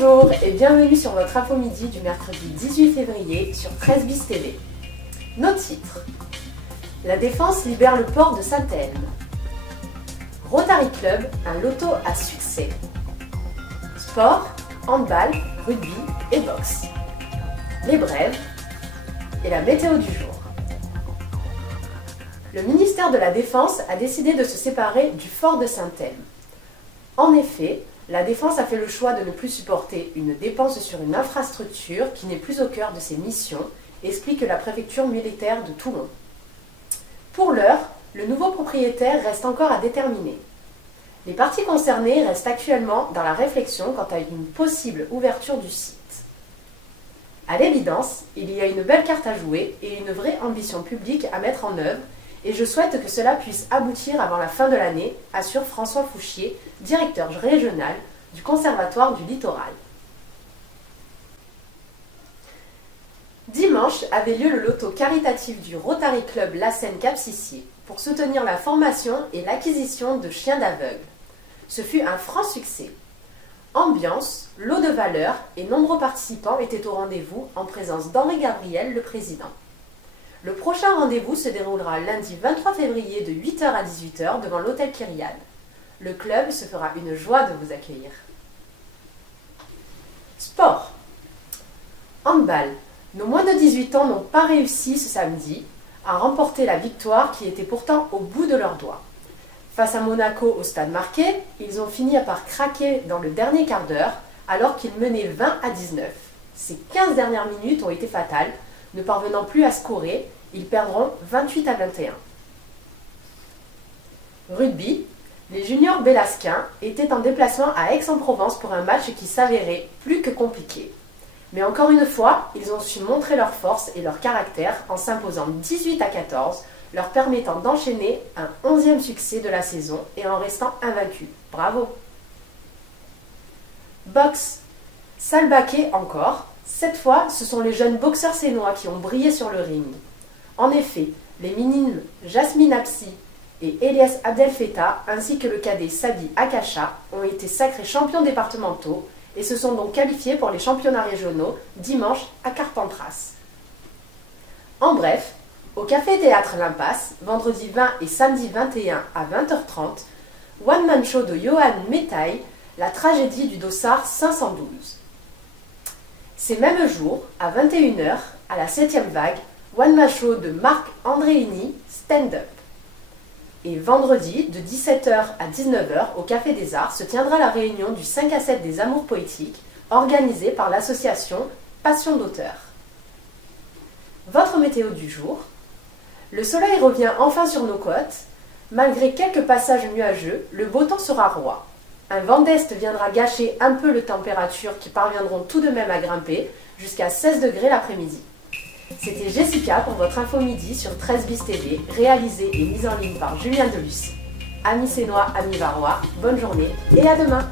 Bonjour et bienvenue sur votre info midi du mercredi 18 février sur 13 bis TV. Nos titres. La Défense libère le port de Saint-Elme. Rotary Club, un loto à succès. Sport, handball, rugby et boxe. Les brèves et la météo du jour. Le ministère de la Défense a décidé de se séparer du fort de Saint-Elme. En effet, la Défense a fait le choix de ne plus supporter une dépense sur une infrastructure qui n'est plus au cœur de ses missions, explique la préfecture militaire de Toulon. Pour l'heure, le nouveau propriétaire reste encore à déterminer. Les parties concernées restent actuellement dans la réflexion quant à une possible ouverture du site. À l'évidence, il y a une belle carte à jouer et une vraie ambition publique à mettre en œuvre, et je souhaite que cela puisse aboutir avant la fin de l'année, assure François Fouchier, directeur régional du Conservatoire du Littoral. Dimanche avait lieu le loto caritatif du Rotary Club La Seine-Cap-Sicier pour soutenir la formation et l'acquisition de chiens d'aveugles. Ce fut un franc succès. Ambiance, lot de valeur et nombreux participants étaient au rendez-vous en présence d'Henri Gabriel, le président. Le prochain rendez-vous se déroulera lundi 23 février de 8h à 18h devant l'hôtel Kyrian. Le club se fera une joie de vous accueillir. Sport. Handball. Nos moins de 18 ans n'ont pas réussi ce samedi à remporter la victoire qui était pourtant au bout de leurs doigts. Face à Monaco au stade Marquet, ils ont fini par craquer dans le dernier quart d'heure alors qu'ils menaient 20 à 19. Ces 15 dernières minutes ont été fatales. Ne parvenant plus à scorer, ils perdront 28 à 21. Rugby. Les juniors bélasquins étaient en déplacement à Aix-en-Provence pour un match qui s'avérait plus que compliqué. Mais encore une fois, ils ont su montrer leur force et leur caractère en s'imposant 18 à 14, leur permettant d'enchaîner un 11e succès de la saison et en restant invaincus. Bravo! Boxe. Sale baquet encore. Cette fois, ce sont les jeunes boxeurs sénois qui ont brillé sur le ring. En effet, les minimes Jasmine Apsi et Elias Abdel-Feta, ainsi que le cadet Sadi Akacha, ont été sacrés champions départementaux et se sont donc qualifiés pour les championnats régionaux dimanche à Carpentras. En bref, au Café-Théâtre L'Impasse, vendredi 20 et samedi 21 à 20h30, One Man Show de Johan Métaille, la tragédie du dossard 512. Ces mêmes jours, à 21h, à la 7e vague, One Man Show de Marc Andréini, stand-up. Et vendredi, de 17h à 19h, au Café des Arts, se tiendra la réunion du 5 à 7 des Amours Poétiques, organisée par l'association Passion d'auteur. Votre météo du jour. Le soleil revient enfin sur nos côtes. Malgré quelques passages nuageux, le beau temps sera roi. Un vent d'est viendra gâcher un peu les températures qui parviendront tout de même à grimper jusqu'à 16 degrés l'après-midi. C'était Jessica pour votre info midi sur 13 bis TV, réalisée et mise en ligne par Julien Deluce. Amis sénois, amis varois, bonne journée et à demain!